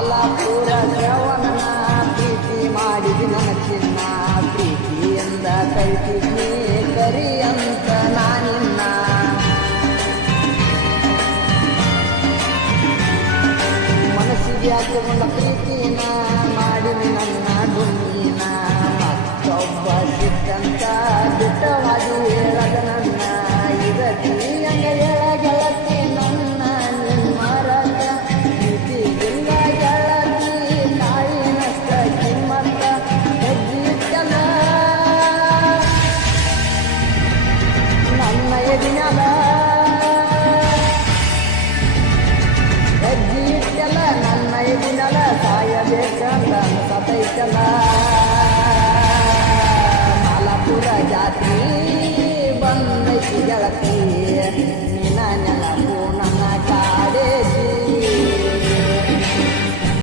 ನಾಲ್ಕೂರ ಶ್ರವಣನ ಪ್ರೀತಿ ಮಾಡಿದ ನನ್ನ ಚಿನ್ನ ಪ್ರೀತಿಯಿಂದ ಕೈತಿದ್ನಿ ಕರಿಯಂತ ನಾನಿನ್ನ ಮನಸ್ಸಿಗೆ ಹಾಕಿಕೊಂಡ ಪ್ರೀತಿನ ಮಾಡಿದ ನನ್ನ ಗುಣ್ಣಿನ ಮತ್ತೊಬ್ಬ ಸಿಕ್ಕಂತ ದಿಟ್ಟವಾಗಿ ಹೇಳದ ನನ್ನ ಇದಕ್ಕೆ ಹೆಂಗ ಹೇಳ ಗೆಳತ್ತ ಎದಿನಲ ಹೆಜ್ಜಿ ಇಟ್ಟಲ್ಲ ನನ್ನ ಎದಿನಲ ಸಾಯಬೇಕಲ್ಲ ಸತೈತಲ್ಲ ಮಾಲಾಪುರ ಜಾತ್ರಿ ಬಂದೈತಿ ಗೆಳತಿ